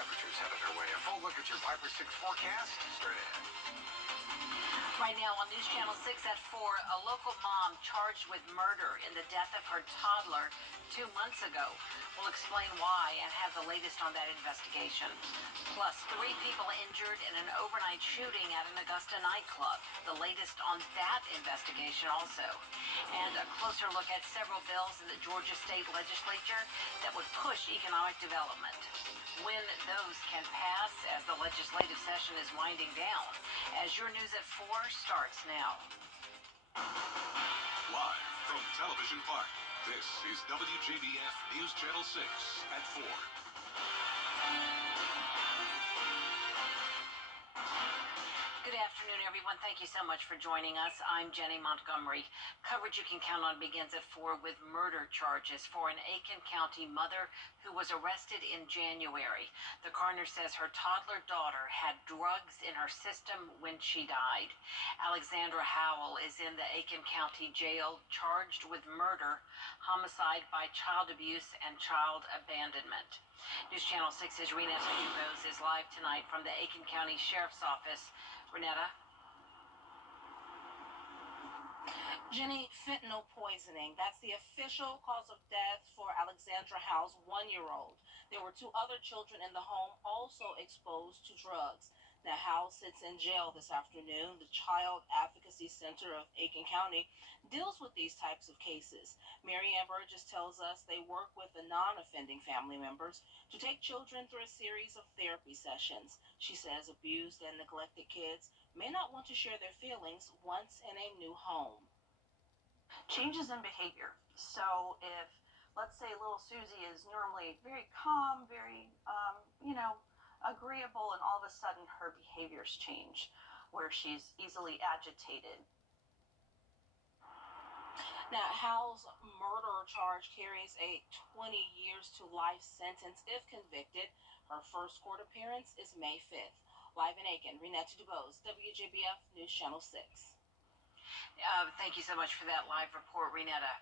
temperatures headed our way. A full look at your Viper 6 forecast straight ahead. Right now on News Channel 6 at 4, a local mom charged with murder in the death of her toddler 2 months ago. We'll explain why and have the latest on that investigation. Plus, 3 people injured in an overnight shooting at an Augusta nightclub. The latest on that investigation also. And a closer look at several bills in the Georgia State Legislature that would push economic development. When those can pass as the legislative session is winding down. As your news at 4 starts now. Live from Television Park, this is Wjbf News Channel 6 at 4. Good afternoon, everyone. Thank you so much for joining us. I'm Jenny Montgomery. Coverage you can count on begins at 4 with murder charges for an Aiken County mother who was arrested in January. The coroner says her toddler daughter had drugs in her system when she died. Alexandra Howell is in the Aiken County Jail charged with murder, homicide by child abuse, and child abandonment. News Channel 6's Renetta Dubose is live tonight from the Aiken County Sheriff's Office. Renetta? Jenny, fentanyl poisoning. That's the official cause of death for Alexandra Howell's 1-year-old. There were 2 other children in the home also exposed to drugs. Now, Howell sits in jail this afternoon. The Child Advocacy Center of Aiken County deals with these types of cases. Mary Ann Burgess tells us they work with the non-offending family members to take children through a series of therapy sessions. She says abused and neglected kids may not want to share their feelings once in a new home. Changes in behavior. So if, let's say, little Susie is normally very calm, very, agreeable, and all of a sudden her behaviors change, where she's easily agitated. Now, Howell's murder charge carries a 20 years to life sentence if convicted. Her first court appearance is May 5th. Live in Aiken, Renetta Dubose, WJBF News Channel 6. Thank you so much for that live report, Renetta.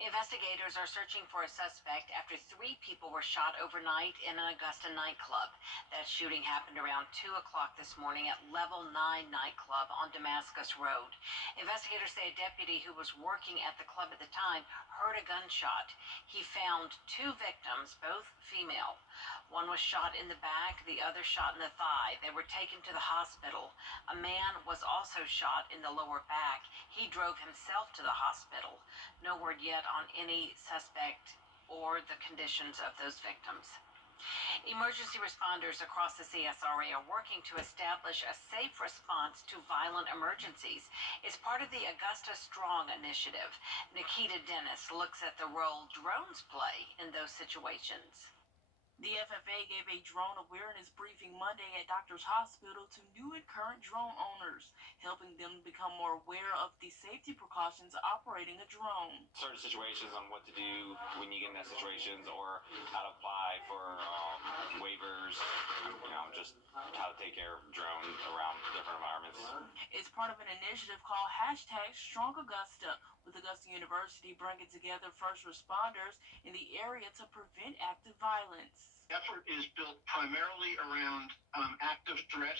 Investigators are searching for a suspect after 3 people were shot overnight in an Augusta nightclub. That shooting happened around 2 o'clock this morning at Level 9 nightclub on Damascus Road. Investigators say a deputy who was working at the club at the time heard a gunshot. He found 2 victims, both female. One was shot in the back, the other shot in the thigh. They were taken to the hospital. A man was also shot in the lower back. He drove himself to the hospital. No word yet on any suspect or the conditions of those victims. Emergency responders across the CSRA are working to establish a safe response to violent emergencies. It's part of the Augusta Strong initiative. Nikita Dennis looks at the role drones play in those situations. The FFA gave a drone awareness briefing Monday at Doctors Hospital to new and current drone owners, helping them become more aware of the safety precautions of operating a drone. Certain situations on what to do when you get in that situations, or how to apply for waivers, just how to take care of drone around different environments. It's part of an initiative called #StrongAugusta, with Augusta University bringing together first responders in the area to prevent active violence. The effort is built primarily around active threat,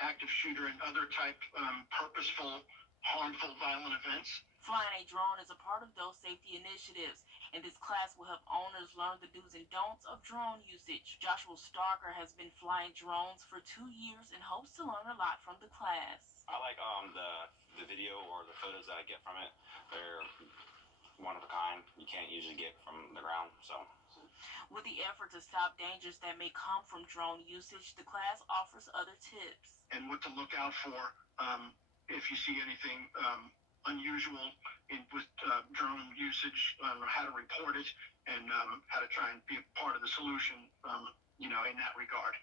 active shooter, and other type purposeful, harmful, violent events. Flying a drone is a part of those safety initiatives, and this class will help owners learn the do's and don'ts of drone usage. Joshua Starker has been flying drones for 2 years and hopes to learn a lot from the class. I like the video or the photos that I get from it. They're one of a kind. You can't usually get from the ground, so. With the effort to stop dangers that may come from drone usage, the class offers other tips. And what to look out for if you see anything unusual with drone usage, how to report it, and how to try and be a part of the solution, in that regard.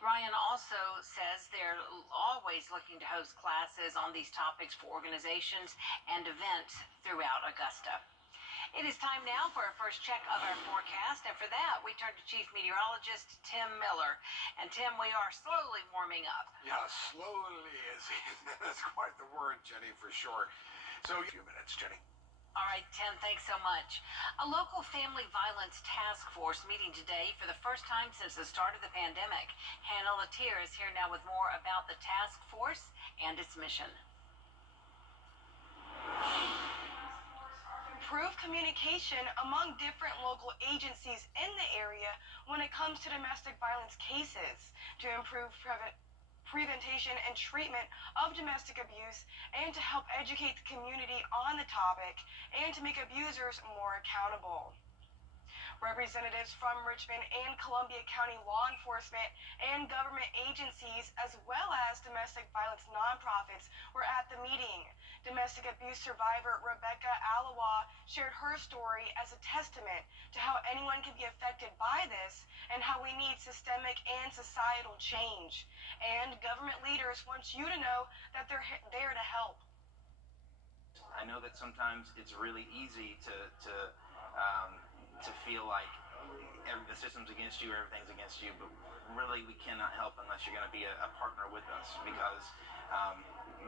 Ryan also says they're always looking to host classes on these topics for organizations and events throughout Augusta. It is time now for our first check of our forecast, and for that, we turn to Chief Meteorologist Tim Miller. And Tim, we are slowly warming up. Yeah, slowly is that's quite the word, Jenny, for sure. So, a few minutes, Jenny. All right, Tim, thanks so much. A local family violence task force meeting today for the first time since the start of the pandemic. Hannah Latier is here now with more about the task force and its mission. Improve communication among different local agencies in the area when it comes to domestic violence cases to improve prevention and treatment of domestic abuse, and to help educate the community on the topic and to make abusers more accountable. Representatives from Richmond and Columbia County law enforcement and government agencies, as well as domestic violence nonprofits, were at the meeting. Domestic abuse survivor Rebecca Alawa shared her story as a testament to how anyone can be affected by this and how we need systemic and societal change. And government leaders want you to know that they're there to help. I know that sometimes it's really easy to feel like the system's against you, everything's against you, but really we cannot help unless you're going to be a partner with us, because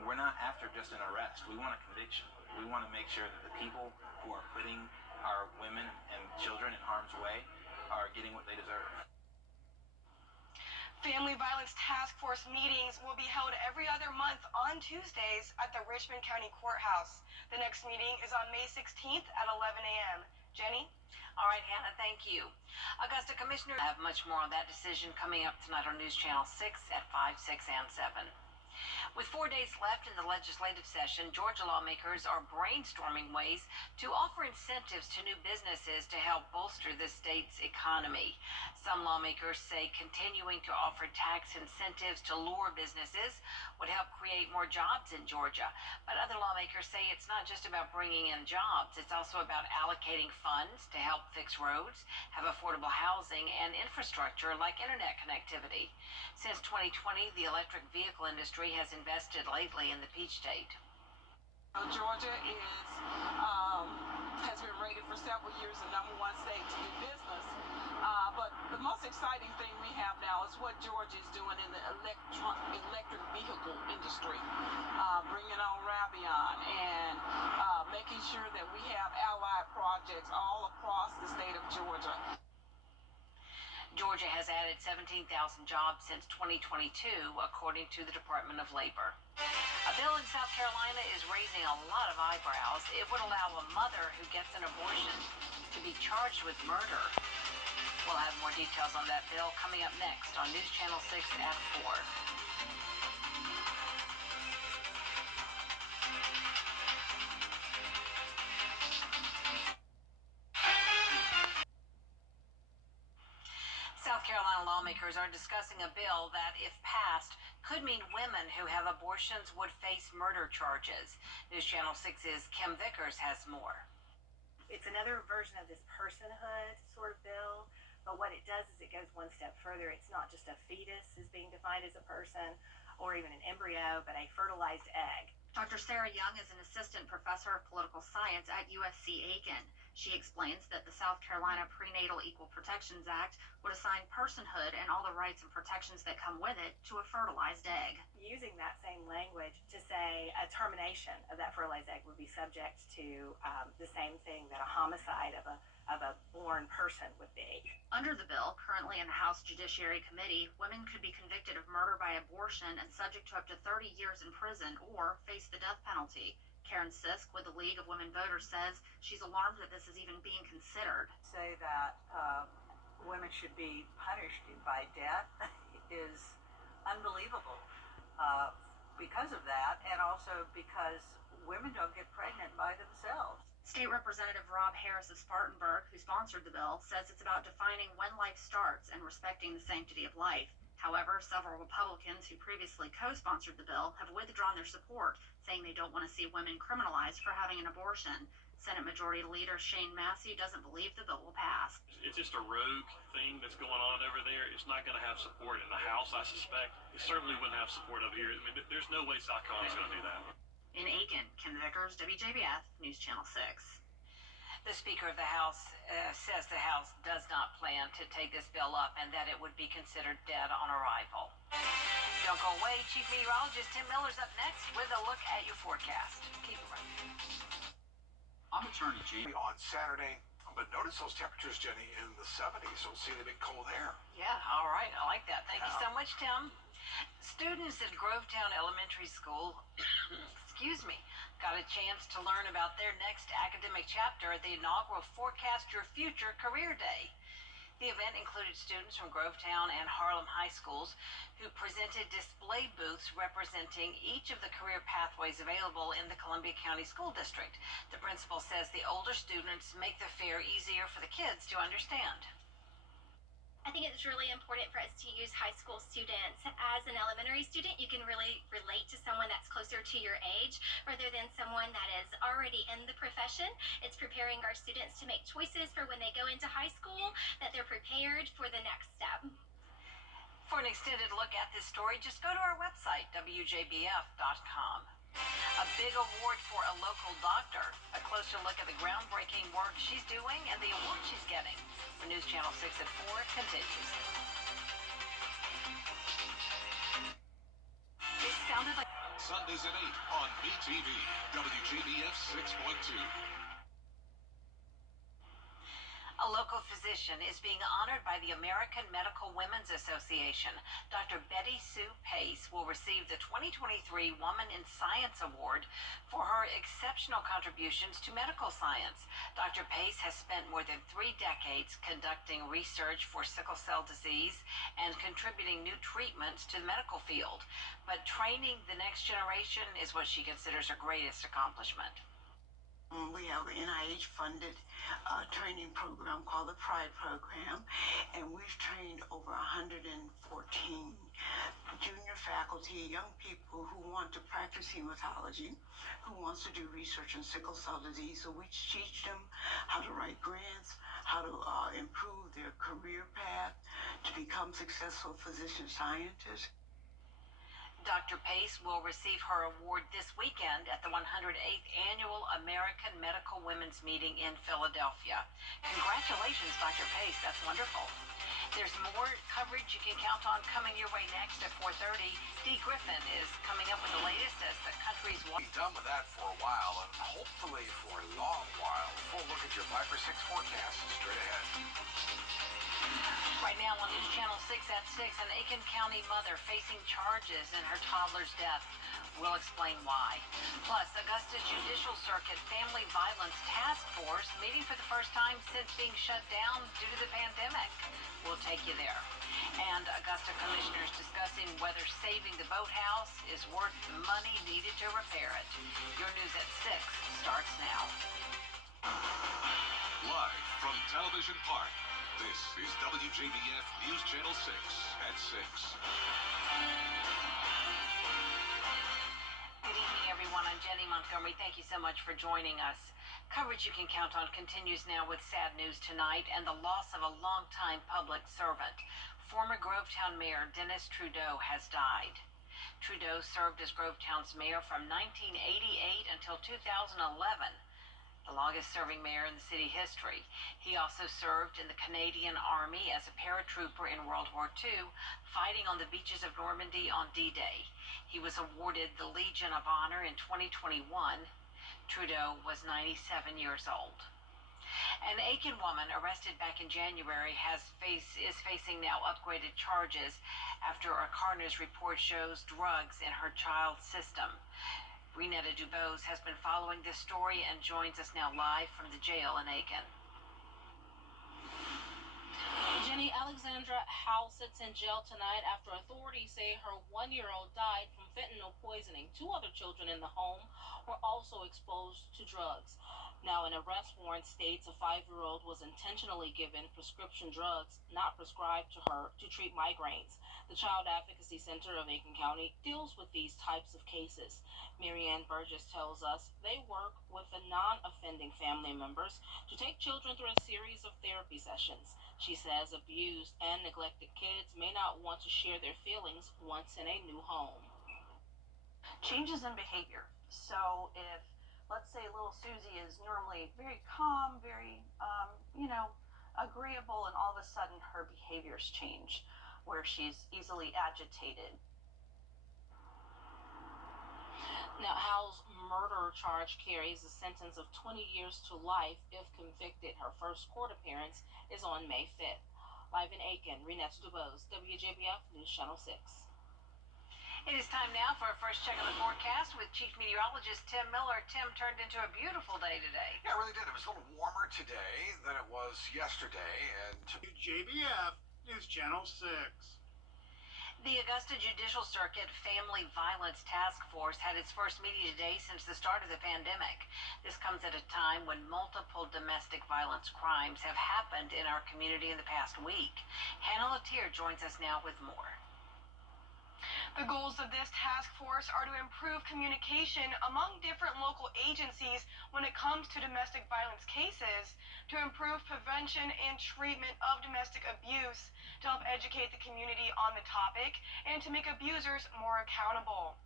we're not after just an arrest. We want a conviction. We want to make sure that the people who are putting our women and children in harm's way are getting what they deserve. Family Violence Task Force meetings will be held every other month on Tuesdays at the Richmond County Courthouse. The next meeting is on May 16th at 11 a.m. Jenny? All right, Hannah, thank you. Augusta Commissioner have much more on that decision coming up tonight on News Channel 6 at 5, 6, and 7. With 4 days left in the legislative session, Georgia lawmakers are brainstorming ways to offer incentives to new businesses to help bolster the state's economy. Some lawmakers say continuing to offer tax incentives to lure businesses would help create more jobs in Georgia. But other lawmakers say it's not just about bringing in jobs, it's also about allocating funds to help fix roads, have affordable housing, and infrastructure like internet connectivity. Since 2020, the electric vehicle industry has invested lately in the Peach State. Georgia has been rated for several years the #1 state to do business. But the most exciting thing we have now is what Georgia is doing in the electric vehicle industry, bringing on Ravion and making sure that we have allied projects all across the state of Georgia. Georgia has added 17,000 jobs since 2022, according to the Department of Labor. A bill in South Carolina is raising a lot of eyebrows. It would allow a mother who gets an abortion to be charged with murder. We'll have more details on that bill coming up next on News Channel 6 at 4. South Carolina lawmakers are discussing a bill that, if passed, could mean women who have abortions would face murder charges. News Channel 6's Kim Vickers has more. It's another version of this personhood sort of bill, but what it does is it goes one step further. It's not just a fetus is being defined as a person or even an embryo, but a fertilized egg. Dr. Sarah Young is an assistant professor of political science at USC-Aiken. She explains that the South Carolina Prenatal Equal Protections Act would assign personhood and all the rights and protections that come with it to a fertilized egg. Using that same language to say a termination of that fertilized egg would be subject to the same thing that a homicide of a born person would be. Under the bill, currently in the House Judiciary Committee, women could be convicted of murder by abortion and subject to up to 30 years in prison or face the death penalty. Karen Sisk with the League of Women Voters says she's alarmed that this is even being considered. Say that women should be punished by death is unbelievable because of that, and also because women don't get pregnant by themselves. State Representative Rob Harris of Spartanburg, who sponsored the bill, says it's about defining when life starts and respecting the sanctity of life. However, several Republicans who previously co-sponsored the bill have withdrawn their support, saying they don't want to see women criminalized for having an abortion. Senate Majority Leader Shane Massey doesn't believe the bill will pass. It's just a rogue thing that's going on over there. It's not going to have support in the House, I suspect. It certainly wouldn't have support over here. I mean, there's no way South Carolina's going to do that. In Aiken, Kim Vickers, WJBF, News Channel 6. The Speaker of the House says the House does not plan to take this bill up and that it would be considered dead on arrival. Don't go away. Chief Meteorologist Tim Miller's up next with a look at your forecast. Keep it right. I'm attorney Jamie. On Saturday, but notice those temperatures, Jenny, in the 70s. Don't see any big cold air. Yeah, all right. I like that. Thank you so much, Tim. Students at Grovetown Elementary School, excuse me, got a chance to learn about their next academic chapter at the inaugural Forecast Your Future Career Day. The event included students from Grovetown and Harlem high schools who presented display booths representing each of the career pathways available in the Columbia County School District. The principal says the older students make the fair easier for the kids to understand. I think it's really important for us to use high school students. As an elementary student, you can really relate to someone that's closer to your age rather than someone that is already in the profession. It's preparing our students to make choices for when they go into high school, that they're prepared for the next step. For an extended look at this story, just go to our website, wjbf.com. A big award for a local doctor. A closer look at the groundbreaking work she's doing and the award she's getting. For News Channel 6 at 4 continues. It sounded like Sundays at 8 on BTV, WJBF 6.2. a local physician is being honored by the American Medical Women's Association. Dr. Betty Sue Pace will receive the 2023 Woman in Science Award for her exceptional contributions to medical science. Dr. Pace has spent more than 3 decades conducting research for sickle cell disease and contributing new treatments to the medical field. But training the next generation is what she considers her greatest accomplishment. We have an NIH-funded training program called the PRIDE program, and we've trained over 114 junior faculty, young people who want to practice hematology, who wants to do research on sickle cell disease. So we teach them how to write grants, how to improve their career path to become successful physician scientists. Dr. Pace will receive her award this weekend at the 108th Annual American Medical Women's Meeting in Philadelphia. Congratulations, Dr. Pace. That's wonderful. There's more coverage you can count on coming your way next at 4:30. Dee Griffin is coming up with the latest as the country's... Be done with that for a while, and hopefully for a long while. Full look at your Viper 6 forecast straight ahead. Right now on News Channel 6 at 6, an Aiken County mother facing charges in her toddler's death. We'll explain why. Plus, Augusta Judicial Circuit Family Violence Task Force meeting for the first time since being shut down due to the pandemic. We'll take you there. And Augusta commissioners discussing whether saving the boathouse is worth the money needed to repair it. Your news at 6 starts now. Live from Television Park, this is WJBF News Channel 6 at 6. Good evening, everyone. I'm Jenny Montgomery. Thank you so much for joining us. Coverage you can count on continues now with sad news tonight and the loss of a longtime public servant. Former Grovetown Mayor Dennis Trudeau has died. Trudeau served as Grovetown's mayor from 1988 until 2011. The longest-serving mayor in the city history. He also served in the Canadian Army as a paratrooper in World War II, fighting on the beaches of Normandy on D-Day. He was awarded the Legion of Honor in 2021. Trudeau was 97 years old. An Aiken woman arrested back in January is facing now upgraded charges after a coroner's report shows drugs in her child's system. Renetta Dubose has been following this story and joins us now live from the jail in Aiken. Jenny, Alexandra Howe sits in jail tonight after authorities say her 1-year-old died from fentanyl poisoning. 2 other children in the home were also exposed to drugs. Now, an arrest warrant states a 5-year-old was intentionally given prescription drugs not prescribed to her to treat migraines. The Child Advocacy Center of Aiken County deals with these types of cases. Marianne Burgess tells us they work with the non-offending family members to take children through a series of therapy sessions. She says abused and neglected kids may not want to share their feelings once in a new home. Changes in behavior. So if, let's say, little Susie is normally very calm, very, agreeable, and all of a sudden her behaviors change, where she's easily agitated. Now, Howell's murder charge carries a sentence of 20 years to life if convicted. Her first court appearance is on May 5th. Live in Aiken, Renette DuBose, WJBF News Channel 6. It is time now for our first check of the forecast with Chief Meteorologist Tim Miller. Tim, turned into a beautiful day today. Yeah, it really did. It was a little warmer today than it was yesterday. And Wjbf News Channel 6. The Augusta Judicial Circuit Family Violence Task Force had its first meeting today since the start of the pandemic. This comes at a time when multiple domestic violence crimes have happened in our community in the past week. Hannah Latier joins us now with more. The goals of this task force are to improve communication among different local agencies when it comes to domestic violence cases, to improve prevention and treatment of domestic abuse, to help educate the community on the topic, and to make abusers more accountable.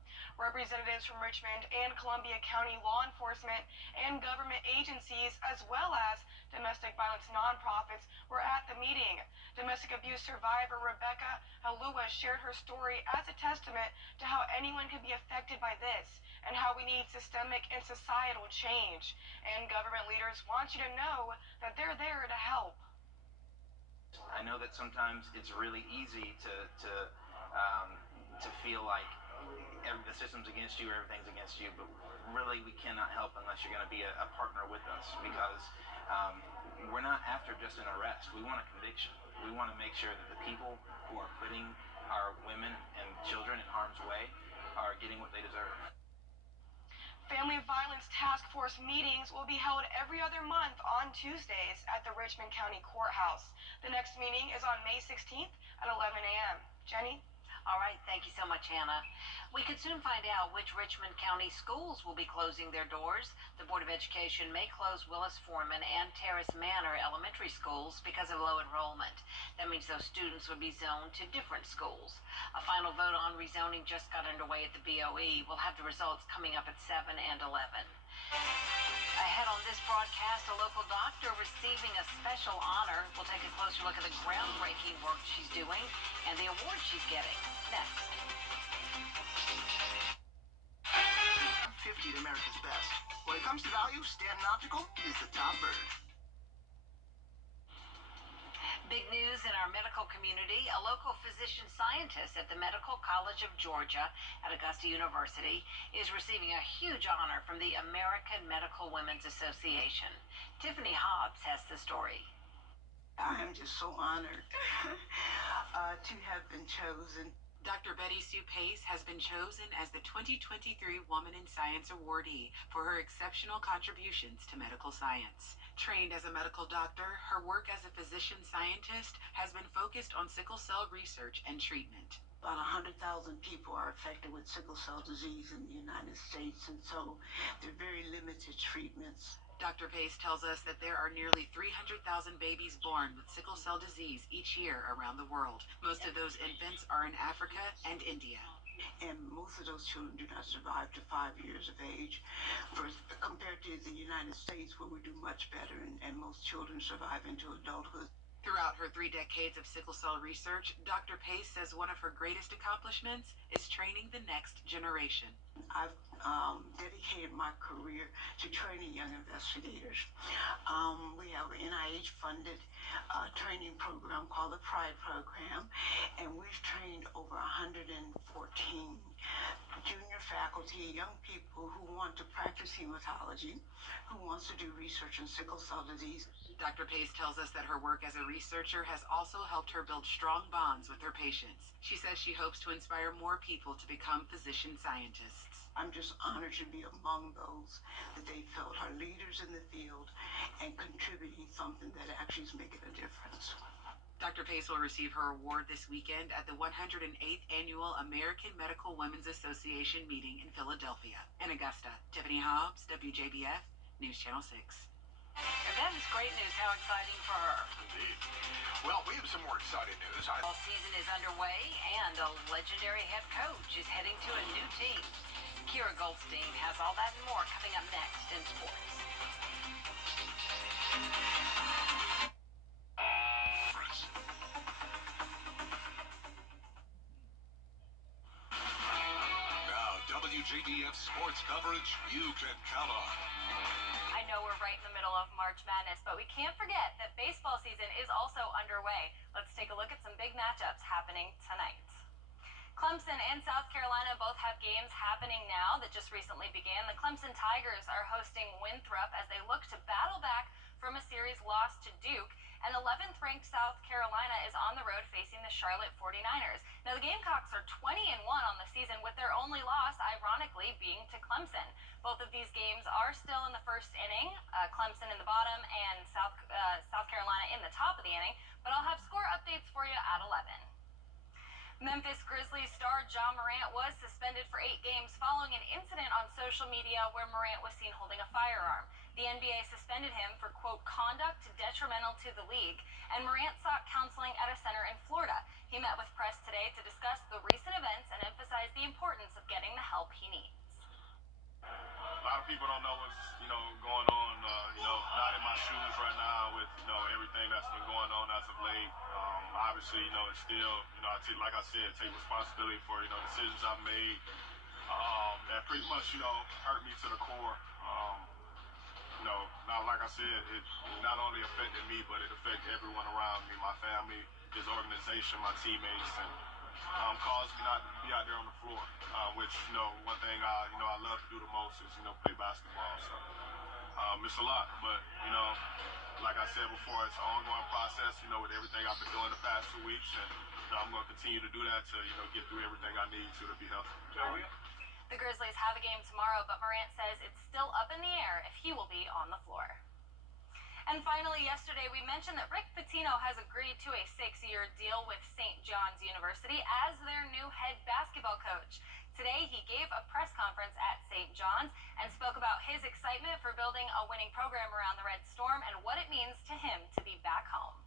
Representatives from Richmond and Columbia County law enforcement and government agencies, as well as domestic violence nonprofits, were at the meeting. Domestic abuse survivor Rebecca Halua shared her story as a testament to how anyone can be affected by this and how we need systemic and societal change. And government leaders want you to know that they're there to help. I know that sometimes it's really easy to feel like the system's against you, everything's against you, but really we cannot help unless you're going to be a partner with us, because we're not after just an arrest. We want a conviction. We want to make sure that the people who are putting our women and children in harm's way are getting what they deserve. Family Violence Task Force meetings will be held every other month on Tuesdays at the Richmond County Courthouse. The next meeting is on May 16th at 11 a.m. Jenny? All right, thank you so much, Hannah. We could soon find out which Richmond County schools will be closing their doors. The Board of Education may close Willis Foreman and Terrace Manor elementary schools because of low enrollment. That means those students would be zoned to different schools. A final vote on rezoning just got underway at the BOE. We'll have the results coming up at 7 and 11. Ahead on this broadcast, a local doctor receiving a special honor. We'll take a closer look at the groundbreaking work she's doing and the award she's getting. Next. 50 to America's best. When it comes to value, Stanton Optical is the top bird. Big news in our medical community. A local physician scientist at the Medical College of Georgia at Augusta University is receiving a huge honor from the American Medical Women's Association. Tiffany Hobbs has the story. I am just so honored to have been chosen. Dr. Betty Sue Pace has been chosen as the 2023 Woman in Science Awardee for her exceptional contributions to medical science. Trained as a medical doctor, her work as a physician scientist has been focused on sickle cell research and treatment. About 100,000 people are affected with sickle cell disease in the United States, and so there are very limited treatments. Dr. Pace tells us that there are nearly 300,000 babies born with sickle cell disease each year around the world. Most of those infants are in Africa and India. And most of those children do not survive to 5 years of age, compared to the United States, where we do much better, and most children survive into adulthood. Throughout her 3 decades of sickle cell research, Dr. Pace says one of her greatest accomplishments is training the next generation. I've dedicated my career to training young investigators. We have an NIH-funded training program called the PRIDE program, and we've trained over 114 junior faculty, young people who want to practice hematology, who wants to do research in sickle cell disease. Dr. Pace tells us that her work as a researcher has also helped her build strong bonds with her patients. She says she hopes to inspire more people to become physician scientists. I'm just honored to be among those that they felt are leaders in the field and contributing something that actually is making a difference. Dr. Pace will receive her award this weekend at the 108th Annual American Medical Women's Association meeting in Philadelphia. In Augusta, Tiffany Hobbs, WJBF, News Channel 6. And that is great news. How exciting for her. Indeed. Well, we have some more exciting news. Fall season is underway, and a legendary head coach is heading to a new team. Kira Goldstein has all that and more coming up next in sports. Now, WJBF sports coverage you can count on. I know we're right in the middle of March Madness, but we can't forget that baseball season is also underway. Let's take a look at some big matchups happening tonight. Clemson and South Carolina both have games happening now that just recently began. The Clemson Tigers are hosting Winthrop as they look to battle back from a series loss to Duke. And 11th ranked South Carolina is on the road facing the Charlotte 49ers. Now the Gamecocks are 20-1 on the season, with their only loss ironically being to Clemson. Both of these games are still in the first inning. Clemson in the bottom and South Carolina in the top of the inning. But I'll have score updates for you at 11. Memphis Grizzlies star Ja Morant was suspended for 8 games following an incident on social media where Morant was seen holding a firearm. The NBA suspended him for, quote, conduct detrimental to the league, and Morant sought counseling at a center in Florida. He met with press today to discuss the recent events and emphasize the importance of getting the help he needs. A lot of people don't know what's, going on, not in my shoes right now with, everything that's been going on as of late. Obviously, it's still, like I said, take responsibility for, decisions I've made that pretty much, hurt me to the core. Now, like I said, it not only affected me, but it affected everyone around me, my family, his organization, my teammates, and caused me not to be out there on the floor, which, one thing I love to do the most is, play basketball. So, it's a lot, but, like I said before, it's an ongoing process, with everything I've been doing the past 2 weeks, and I'm going to continue to do that to, get through everything I need to be healthy. The Grizzlies have a game tomorrow, but Morant says it's still up in the air if he will be on the floor. And finally, yesterday we mentioned that Rick Pitino has agreed to a 6-year deal with St. John's University as their new head basketball coach. Today, he gave a press conference at St. John's and spoke about his excitement for building a winning program around the Red Storm and what it means to him to be back home.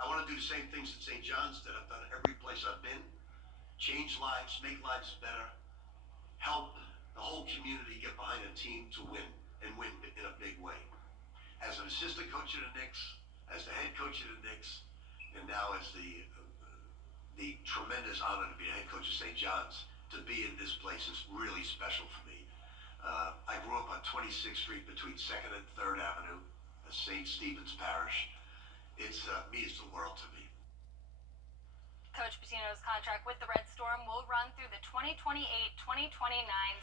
I want to do the same things that St. John's did. I've done it every place I've been. Change lives, make lives better, help the whole community get behind a team to win, and win in a big way. As an assistant coach of the Knicks, as the head coach of the Knicks, and now as the tremendous honor to be the head coach of St. John's, to be in this place is really special for me. I grew up on 26th Street between 2nd and 3rd Avenue, St. Stephen's Parish. It's means the world to me. Coach Pitino's contract with the Red Storm will run through the 2028-2029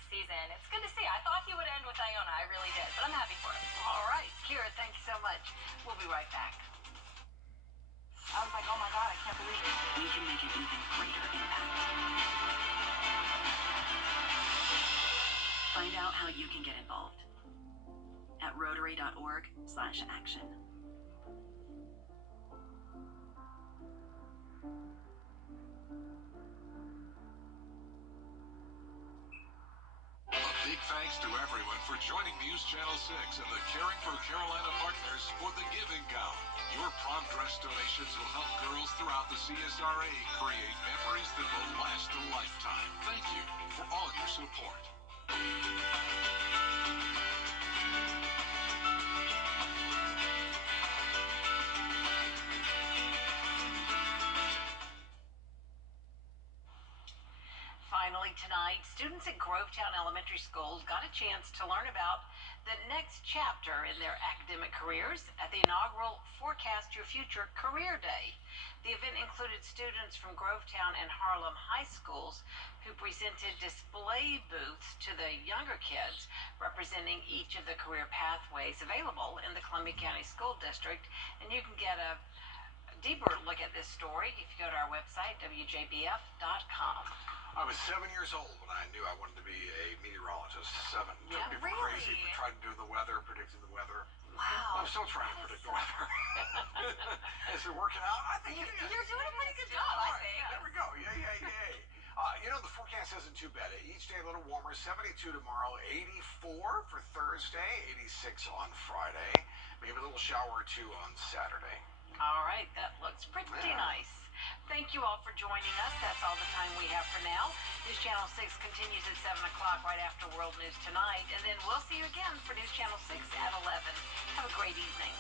season. It's good to see. I thought he would end with Iona. I really did, but I'm happy for him. All right, Kira, thank you so much. We'll be right back. I was like, oh my God, I can't believe it. We can make an even greater impact. Find out how you can get involved at rotary.org/action. A big thanks to everyone for joining News Channel 6 and the Caring for Carolina partners for the Giving Gown. Your prom dress donations will help girls throughout the CSRA create memories that will last a lifetime. Thank you for all your support. Finally tonight, students at Grovetown Elementary Schools got a chance to learn about the next chapter in their academic careers at the inaugural Forecast Your Future Career Day. The event included students from Grovetown and Harlem high schools who presented display booths to the younger kids representing each of the career pathways available in the Columbia County School District. And you can get a deeper look at this story if you go to our website, wjbf.com. I was 7 years old when I knew I wanted to be a meteorologist. 7. Yeah, Drove me really? crazy for trying to do the weather, predicting the weather. Wow. I'm still trying to predict the weather. Is it working out? I think it is. You're doing a pretty good job, I think. There we go. Yay. The forecast isn't too bad. Each day a little warmer. 72 tomorrow, 84 for Thursday, 86 on Friday. Maybe a little shower or two on Saturday. All right, that looks pretty nice. Thank you all for joining us. That's all the time we have for now. News Channel 6 continues at 7 o'clock right after World News Tonight, and then we'll see you again for News Channel 6 at 11. Have a great evening.